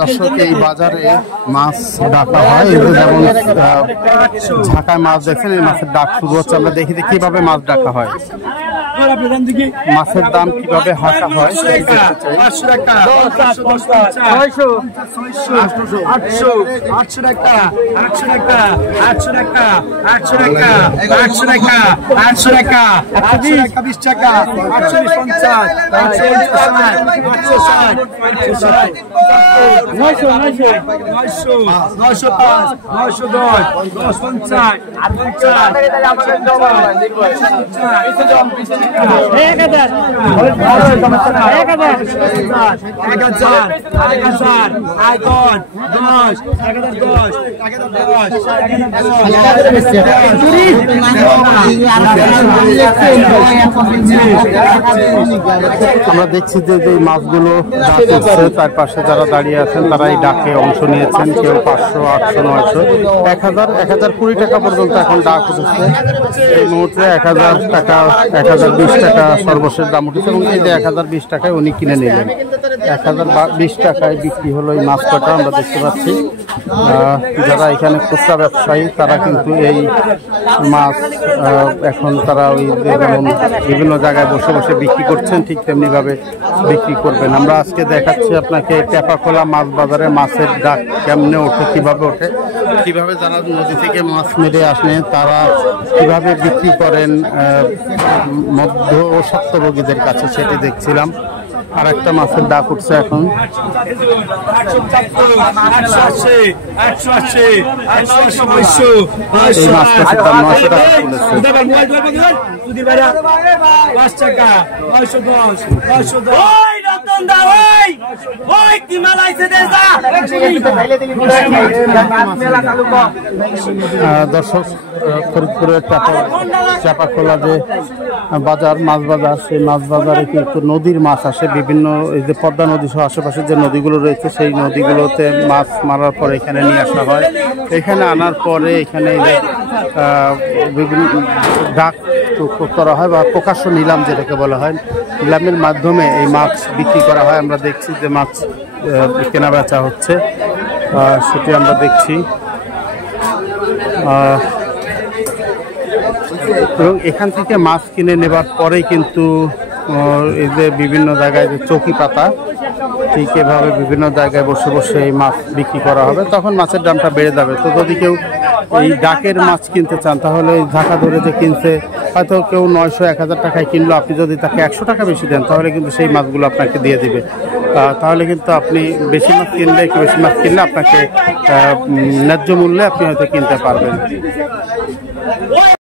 দর্শক, এই বাজারে মাছ ডাকা হয়, যেমন ঝাঁকায় মাছ দেখছেন, এই মাছের ডাক শুরু হচ্ছে। আমরা দেখি যে কিভাবে মাছ ডাকা হয়, মাছের দাম কিভাবে হাঁকা হয়। আমরা দেখছি যে মাছগুলো তার পাশে যারা দাঁড়িয়ে আছেন তারা এই ডাকে অংশ নিয়েছেন। কেউ 500, 800, 900, 1000, 1020 টাকা পর্যন্ত এখন ডাক উঠেছে। এই মুহূর্তে 1000 টাকা, 1020 টাকা সর্বশেষ দাম উঠেছে এবং এই যে 1020 টাকায় উনি কিনে নিলেন। 1020 টাকায় বিক্রি হলো এই মাছ কটা। আমরা দেখতে পাচ্ছি যারা এখানে খুচরা ব্যবসায়ী তারা কিন্তু এই মাছ এখন তারা ওই যেমন বিভিন্ন জায়গায় বসে বসে বিক্রি করছেন, ঠিক তেমনি ভাবে বিক্রি করবেন। আমরা আজকে দেখাচ্ছি আপনাকে টেপাখোলা মাছ বাজারে মাছের ডাক কেমনে ওঠে, কিভাবে ওঠে, কিভাবে যারা নদী থেকে মাছ মেরে আসেন তারা কিভাবে বিক্রি করেন মধ্য ও স্বাস্থ্যভোগীদের কাছে, সেটি দেখছিলাম। আর একটা মাছের ডাক উঠছে এখন। এই মাছটা দাম 900 টাকা দর্শক, ফরিদপুরের চাপাখোলা যে বাজার, মাছ বাজার, সেই মাছ বাজারে কিন্তু নদীর মাছ আসে। বিভিন্ন এই যে পদ্মা নদী সহ আশেপাশে যে নদীগুলো রয়েছে সেই নদীগুলোতে মাছ মারার পরে এখানে নিয়ে আসা হয়। এখানে আনার পরে এখানে বিভিন্ন ডাক করা হয় বা প্রকাশ্য নিলাম যেটাকে বলা হয়, নিলামের মাধ্যমে এই মাছ বিক্রি করা হয়। আমরা দেখছি যে মাছ কেনা বেচা হচ্ছে, সেটি আমরা দেখছি। এবং এখান থেকে মাছ কিনে নেবার পরেই কিন্তু এই যে বিভিন্ন জায়গায় যে চৌকি পাতা, ঠিক এভাবে বিভিন্ন জায়গায় বসে বসে এই মাছ বিক্রি করা হবে। তখন মাছের দামটা বেড়ে যাবে। তো যদি কেউ এই ডাকের মাছ কিনতে চান তাহলে এই ঝাঁকা ধরে যে কিনছে, হয়তো কেউ 900, 1000 টাকায় কিনলো, আপনি যদি তাকে 100 টাকা বেশি দেন তাহলে কিন্তু সেই মাছগুলো আপনাকে দিয়ে দিবে। তাহলে কিন্তু আপনি বেশি মাছ কিনলে, একটু বেশি মাছ কিনলে আপনাকে ন্যায্য মূল্যে আপনি হয়তো কিনতে পারবেন।